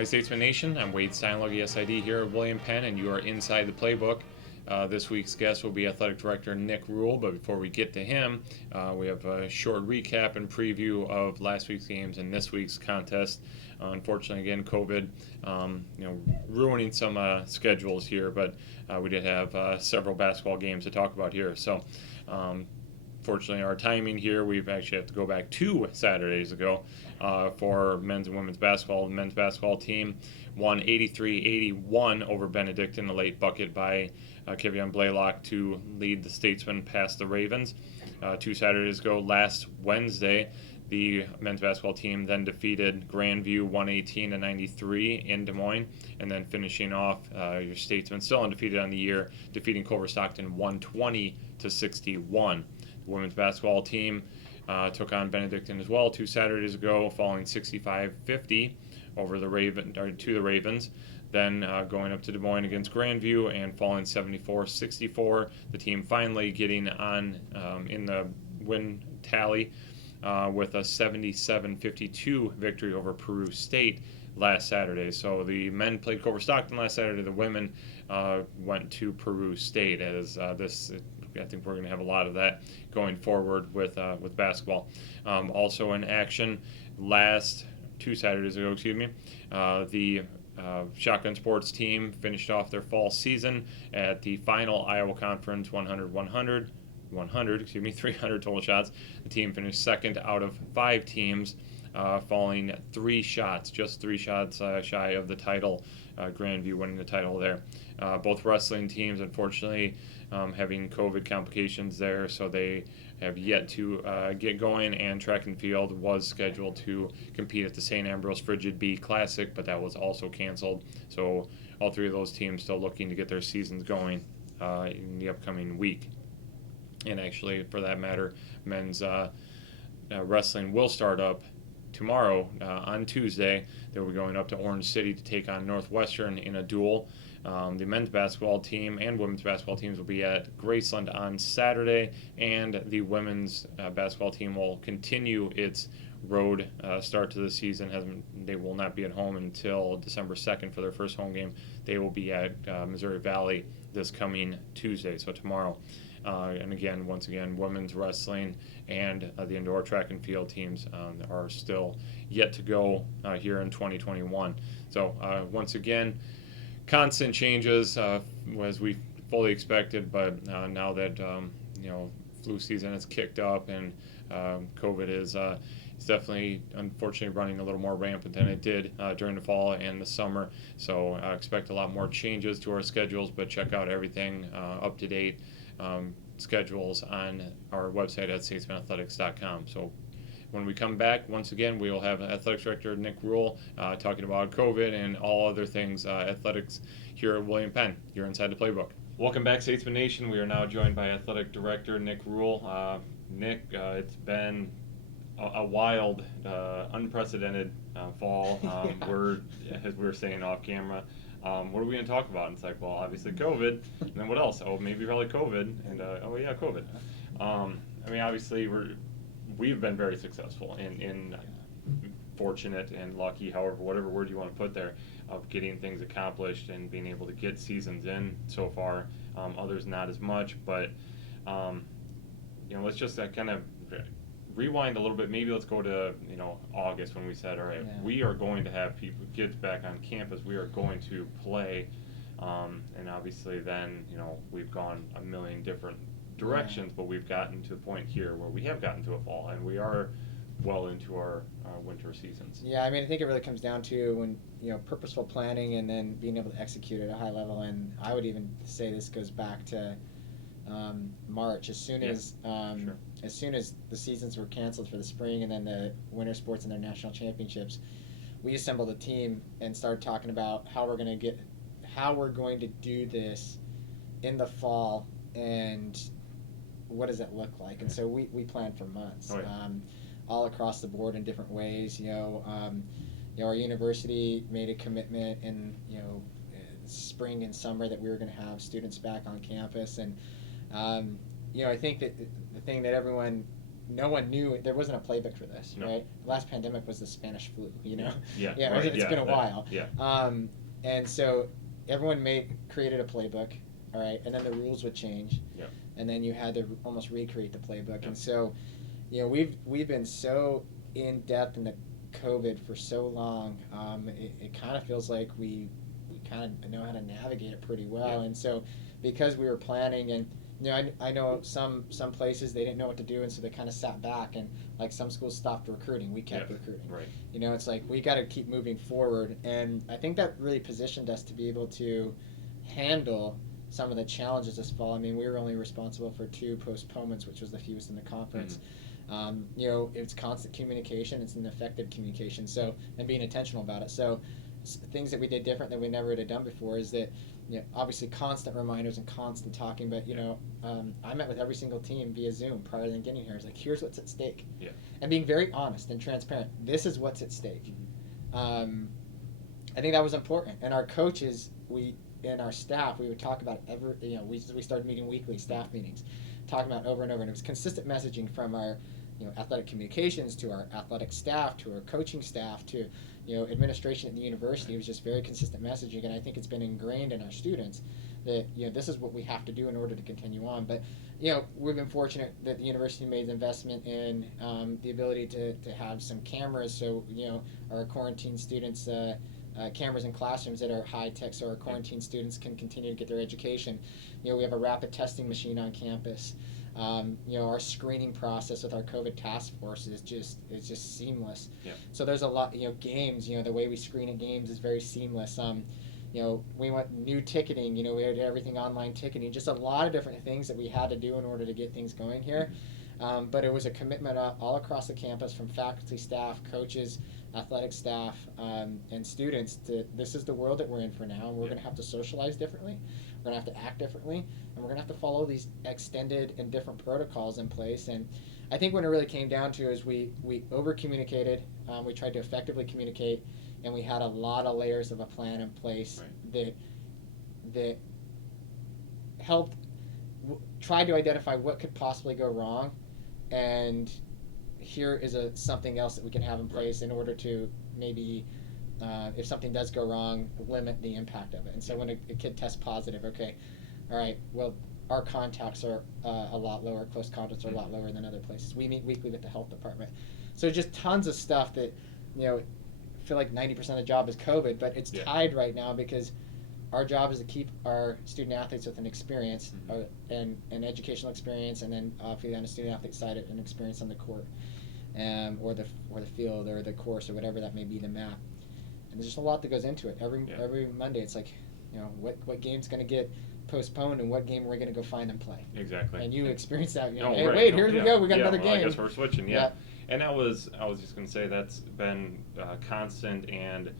Hi, Statesman Nation. I'm Wade Steinlug, ESID here at William Penn, and you are inside the Playbook. This week's guest will be Athletic Director Nik Rule, but before we get to him, we have a short recap and preview of last week's games and this week's contest. Unfortunately, again, COVID, ruining some schedules here, but we did have several basketball games to talk about here. So, fortunately, our timing here, we've actually have to go back 2 Saturdays ago for men's and women's basketball. The men's basketball team won 83-81 over Benedict in a late bucket by Kevion Blaylock to lead the Statesmen past the Ravens. 2 Saturdays ago, last Wednesday, the men's basketball team then defeated Grandview 118-93 in Des Moines, and then finishing off your Statesmen still undefeated on the year, defeating Culver Stockton 120-61. The women's basketball team took on Benedictine as well 2 Saturdays ago, falling 65-50 over to the Ravens. Then going up to Des Moines against Grandview and falling 74-64. The team finally getting on in the win tally with a 77-52 victory over Peru State last Saturday. So the men played Culver Stockton last Saturday. The women went to Peru State. As I think we're going to have a lot of that going forward with basketball. Also in action, last 2 Saturdays ago, the Shotgun Sports team finished off their fall season at the final Iowa Conference 300 total shots. The team finished second out of 5 teams, falling 3 shots, just 3 shots shy of the title. Grandview winning the title there. Both wrestling teams, unfortunately, having COVID complications there, so they have yet to get going, and track and field was scheduled to compete at the St. Ambrose Frigid B Classic, but that was also canceled. So all 3 of those teams still looking to get their seasons going in the upcoming week. And actually, for that matter, men's wrestling will start up tomorrow on Tuesday. They'll be going up to Orange City to take on Northwestern in a duel. The men's basketball team and women's basketball teams will be at Graceland on Saturday, and the women's basketball team will continue its road start to the season. They will not be at home until December 2nd for their first home game. They will be at Missouri Valley this coming Tuesday, so tomorrow. And again, once again, women's wrestling and the indoor track and field teams are still yet to go here in 2021. So once again, constant changes as we fully expected, but now that flu season has kicked up and COVID is it's definitely, unfortunately, running a little more rampant than it did during the fall and the summer. So I expect a lot more changes to our schedules, but check out everything up to date schedules on our website at statesmanathletics.com. So when we come back, once again, we will have Athletics Director Nik Rule talking about COVID and all other things athletics here at William Penn. You're inside the Playbook. Welcome back, Statesman Nation. We are now joined by Athletic Director Nik Rule. Nik, it's been a wild, unprecedented fall. As we were saying off camera, what are we going to talk about? And it's like, well, obviously COVID, and then what else? Oh, maybe probably COVID, and COVID. Obviously we've been very successful in fortunate and lucky, however, whatever word you want to put there, of getting things accomplished and being able to get seasons in so far. Others not as much, but let's just kind of rewind a little bit. Maybe let's go to August when we said, all right, we are going to have kids back on campus. We are going to play, and obviously then we've gone a million different directions, but we've gotten to the point here where we have gotten to a fall, and we are well into our winter seasons. Yeah, I think it really comes down to when purposeful planning and then being able to execute at a high level. And I would even say this goes back to March. As soon as the seasons were canceled for the spring and then the winter sports and their national championships, we assembled a team and started talking about how we're going to do this in the fall and what does it look like. And so we planned for months, all across the board in different ways. Our university made a commitment in spring and summer that we were going to have students back on campus, and I think that the thing that everyone no one knew, there wasn't a playbook for this, No. right? The last pandemic was the Spanish flu, you know? Yeah, Yeah, right, it's been a while. Yeah. And so everyone created a playbook, all right, and then the rules would change. Yeah. And then you had to almost recreate the playbook. Yeah. And so, you know, we've been so in depth in the COVID for so long, it kind of feels like we kind of know how to navigate it pretty well. Yeah. And so, because we were planning, and you know, I know some places they didn't know what to do, and so they kind of sat back, and like some schools stopped recruiting. We kept recruiting. Right. You know, it's like we got to keep moving forward, and I think that really positioned us to be able to handle some of the challenges this fall. I mean, we were only responsible for 2 postponements, which was the fewest in the conference. You know, it's constant communication. It's an effective communication. So, and being intentional about it. So, things that we did different than we never had done before is that, you know, obviously constant reminders and constant talking. But you know, I met with every single team via Zoom prior to getting here. It's like, here's what's at stake, and being very honest and transparent. This is what's at stake. I think that was important. And our coaches, and our staff, we would talk about it you know, we started meeting weekly staff meetings, talking about it over and over, and it was consistent messaging from our, you know, athletic communications to our athletic staff to our coaching staff to, you know, administration at the university. It was just very consistent messaging, and I think it's been ingrained in our students that, you know, this is what we have to do in order to continue on. But, you know, we've been fortunate that the university made the investment in the ability to have some cameras, so, you know, our quarantine students, cameras in classrooms that are high tech, so our quarantine students can continue to get their education. You know, we have a rapid testing machine on campus. You know, our screening process with our COVID task force is just seamless. Yeah. So there's a lot. You know, games. You know, the way we screen at games is very seamless. You know, we want new ticketing. You know, we had everything online ticketing. Just a lot of different things that we had to do in order to get things going here. But it was a commitment all across the campus, from faculty, staff, coaches, athletic staff, and students. This is the world that we're in for now, and we're going to have to socialize differently. We're going to have to act differently, and we're going to have to follow these extended and different protocols in place. And I think when it really came down to is we over-communicated, we tried to effectively communicate, and we had a lot of layers of a plan in place that helped try to identify what could possibly go wrong, and here is something else that we can have in place in order to maybe, if something does go wrong, limit the impact of it. And so when a kid tests positive, okay, all right, well, our contacts are a lot lower, close contacts are a lot lower than other places. We meet weekly with the health department. So just tons of stuff that, you know, I feel like 90% of the job is COVID, but it's tied right now because our job is to keep our student athletes with an experience, and an educational experience, and then obviously on the student athlete side, an experience on the court, or the field, or the course, or whatever that may be, the map. And there's just a lot that goes into it. Every Monday, it's like, you know, what game's going to get postponed, and what game are we going to go find and play. Exactly. And you experience that. You know, No, hey, right. wait, here we go. We got another well, game. I guess we're switching. Yeah. And I was just going to say that's been constant and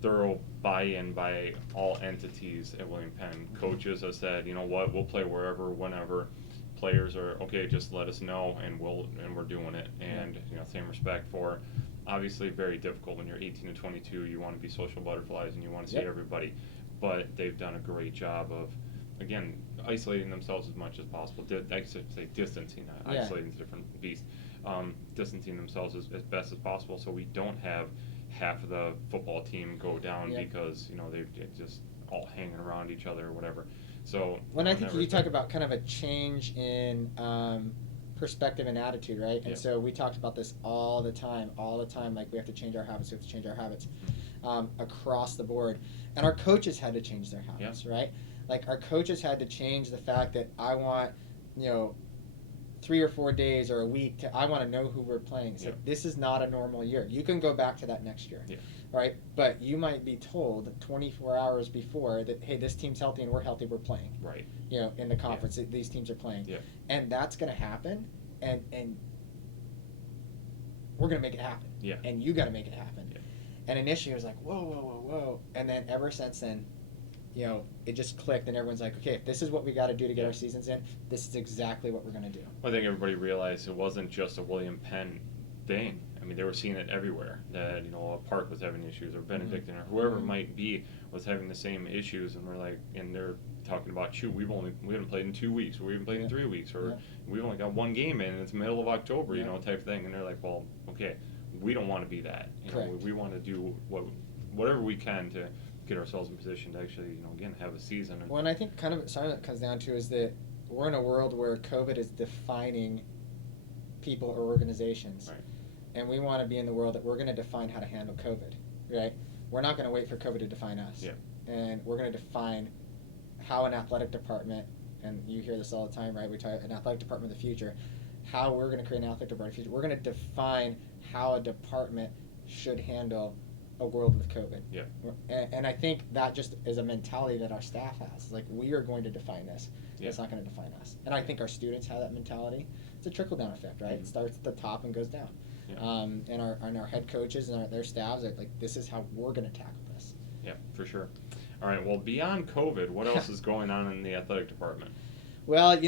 thorough buy-in by all entities at William Penn. Coaches have said, you know what, we'll play wherever, whenever. Players are okay, just let us know, and we're doing it. And you know, same respect for, obviously very difficult when you're 18 to 22. You want to be social butterflies and you want to see everybody, but they've done a great job of, again, isolating themselves as much as possible. I should say distancing, isolating different beasts, distancing themselves as best as possible, so we don't have half of the football team go down because, you know, they're just all hanging around each other or whatever. So when I think you talk about kind of a change in perspective and attitude, right? And so we talked about this all the time, like we have to change our habits, across the board. And our coaches had to change their habits, right? Like our coaches had to change the fact that I want, you know, 3 or 4 days or a week I want to know who we're playing. So this is not a normal year. You can go back to that next year, right? But you might be told 24 hours before that, hey, this team's healthy and we're healthy, we're playing. Right. You know, in the conference, these teams are playing. Yeah. And that's going to happen, and we're going to make it happen. Yeah. And you got to make it happen. Yeah. And initially it was like, whoa. And then ever since then, you know, it just clicked, and everyone's like, okay, if this is what we got to do to get our seasons in, this is exactly what we're going to do. I think everybody realized it wasn't just a William Penn thing. I mean, they were seeing it everywhere, that, you know, a Park was having issues, or Benedictine, or whoever it might be was having the same issues, and we're like, and they're talking about, shoot, we haven't played in 2 weeks, or we haven't played in 3 weeks, or Yeah. we've only got one game in, and it's middle of October, Yeah. type thing. And they're like, well, okay, we don't want to be that. Correct. We want to do whatever we can to get ourselves in position to actually, again, have a season. Well, and I think kind of something that comes down to is that we're in a world where COVID is defining people or organizations. Right. And we want to be in the world that we're going to define how to handle COVID, right? We're not going to wait for COVID to define us. Yeah. And we're going to define how an athletic department, and you hear this all the time, right? We talk an athletic department of the future, how we're going to create an athletic department of the future. We're going to define how a department should handle a world with COVID. Yeah. And I think that just is a mentality that our staff has. Like, we are going to define this. Yeah. It's not going to define us. And I think our students have that mentality. It's a trickle-down effect, right? Mm-hmm. It starts at the top and goes down. Yeah. And our head coaches and their staffs are like, this is how we're going to tackle this. Yeah, for sure. All right, well, beyond COVID, what else is going on in the athletic department? Well,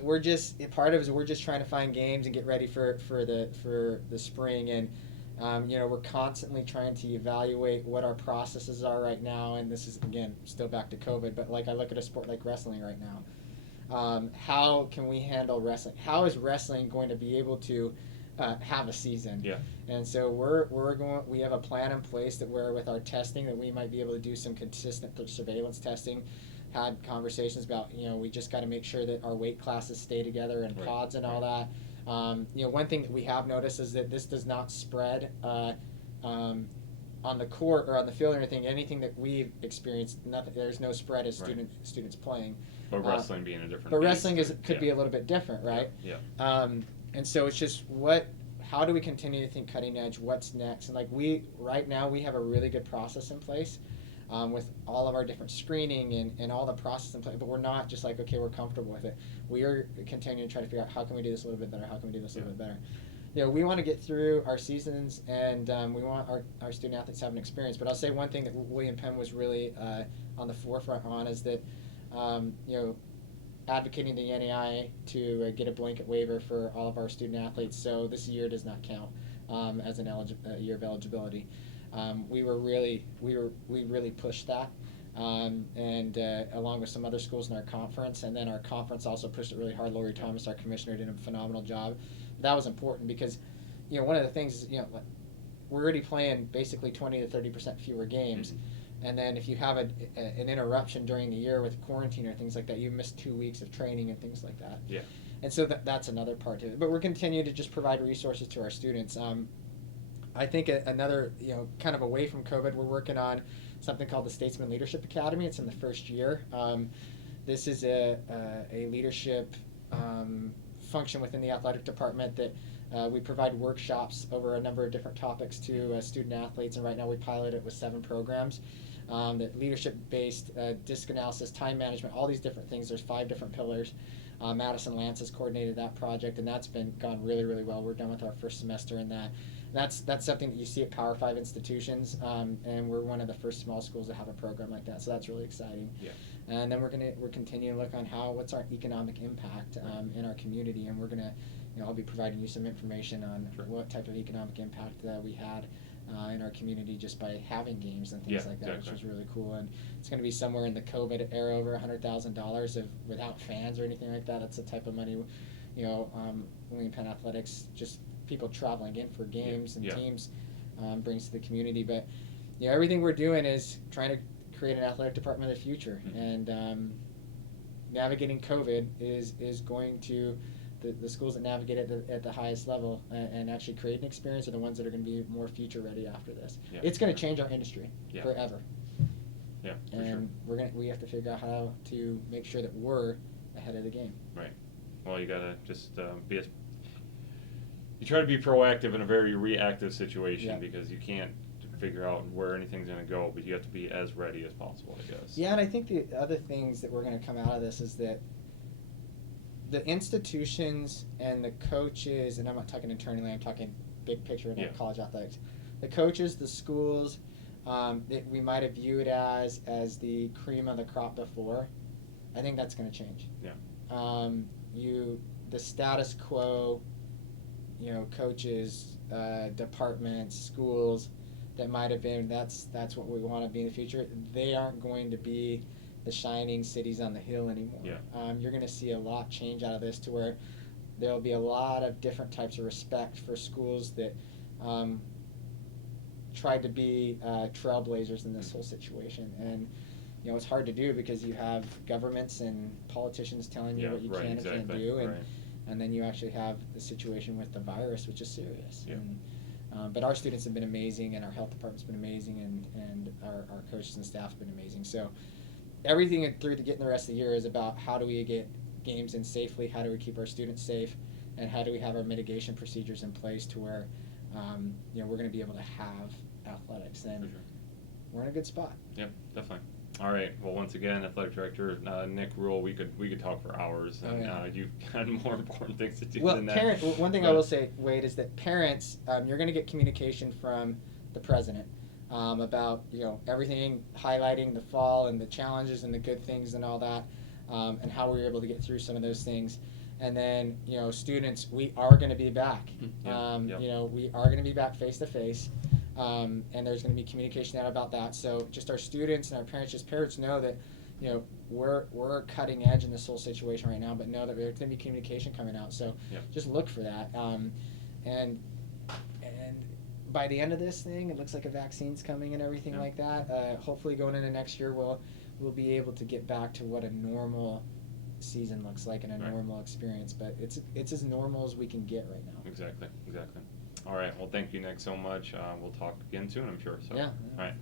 we're just part of it is we're just trying to find games and get ready for the spring, and we're constantly trying to evaluate what our processes are right now. And this is, again, still back to COVID, but like I look at a sport like wrestling right now. How can we handle wrestling? How is wrestling going to be able to have a season? Yeah. And so we have a plan in place that we're with our testing that we might be able to do some consistent surveillance testing. Had conversations about, we just got to make sure that our weight classes stay together and Right. pods and all that. One thing that we have noticed is that this does not spread on the court or on the field or anything that we've experienced. Nothing. There's no spread as Right. students playing. But wrestling being a different. But beast, wrestling could yeah. be a little bit different, right? Yeah. And so it's just how do we continue to think cutting edge? What's next? And right now we have a really good process in place with all of our different screening and all the process in place. But we're not just like, okay, we're comfortable with it. We are continuing to try to figure out how can we do this a little bit better? How can we do this a little bit better? We want to get through our seasons, and we want our student athletes to have an experience. But I'll say one thing that William Penn was really on the forefront on is that advocating the NAIA to get a blanket waiver for all of our student athletes, so this year does not count as an year of eligibility. We really pushed that, and along with some other schools in our conference, and then our conference also pushed it really hard. Lori Thomas, our commissioner, did a phenomenal job. That was important because, one of the things is, we're already playing basically 20 to 30% fewer games. Mm-hmm. And then if you have an interruption during the year with quarantine or things like that, you miss 2 weeks of training and things like that. Yeah. And so that's another part of it. But we're continuing to just provide resources to our students. I think another, kind of away from COVID, we're working on something called the Statesman Leadership Academy. It's in the first year. This is a leadership function within the athletic department that we provide workshops over a number of different topics to student athletes. And right now we pilot it with 7 programs. That leadership-based, disc analysis, time management, all these different things. There's 5 different pillars. Madison Lance has coordinated that project, and that's gone really, really well. We're done with our first semester in that. That's something that you see at Power 5 institutions, and we're one of the first small schools to have a program like that. So that's really exciting. Yeah. And then we're continuing to look on what's our economic impact in our community, and we're gonna, I'll be providing you some information on what type of economic impact that we had in our community just by having games and things like that, exactly. Which was really cool. And it's going to be somewhere in the COVID era over $100,000 without fans or anything like that. That's the type of money, William Penn Athletics, just people traveling in for games and teams brings to the community. But everything we're doing is trying to create an athletic department of the future, and navigating COVID is going to. The schools that navigate it at the highest level and actually create an experience are the ones that are going to be more future ready after this. Yeah, it's going to change our industry forever. Yeah, for and sure. We have to figure out how to make sure that we're ahead of the game. Right. Well, you got to just you try to be proactive in a very reactive situation because you can't figure out where anything's going to go, but you have to be as ready as possible, I guess. Yeah, and I think the other things that we're going to come out of this is that the institutions and the coaches, and I'm not talking internally, I'm talking big picture in college athletics. The coaches, the schools, that we might have viewed as the cream of the crop before, I think that's going to change. Yeah. The status quo, coaches, departments, schools that might have been, that's what we want to be in the future. They aren't going to be the shining cities on the hill anymore. Yeah. You're going to see a lot change out of this to where there'll be a lot of different types of respect for schools that tried to be trailblazers in this whole situation. And it's hard to do because you have governments and politicians telling you what you can and can't do, and then you actually have the situation with the virus, which is serious. Yeah. But our students have been amazing, and our health department's been amazing, and our coaches and staff have been amazing. So everything through to getting the rest of the year is about how do we get games in safely, how do we keep our students safe, and how do we have our mitigation procedures in place to where we're going to be able to have athletics. And we're in a good spot. Yep, definitely. All right. Well, once again, athletic director Nik Rule. We could talk for hours, and you've got more important things to do than that. One thing I will say, Wade, is that parents, you're going to get communication from the president about everything, highlighting the fall and the challenges and the good things and all that, and how we were able to get through some of those things. And then students, we are going to be back. We are going to be back face to face. And there's going to be communication out about that. So just our students and our parents know that we're cutting edge in this whole situation right now, but know that there's going to be communication coming out. So just look for that. And by the end of this thing, it looks like a vaccine's coming and everything like that. Hopefully going into next year, we'll be able to get back to what a normal season looks like and a normal experience. But it's as normal as we can get right now. Exactly. All right. Well, thank you, Nik, so much. We'll talk again soon, I'm sure. So, yeah. All right.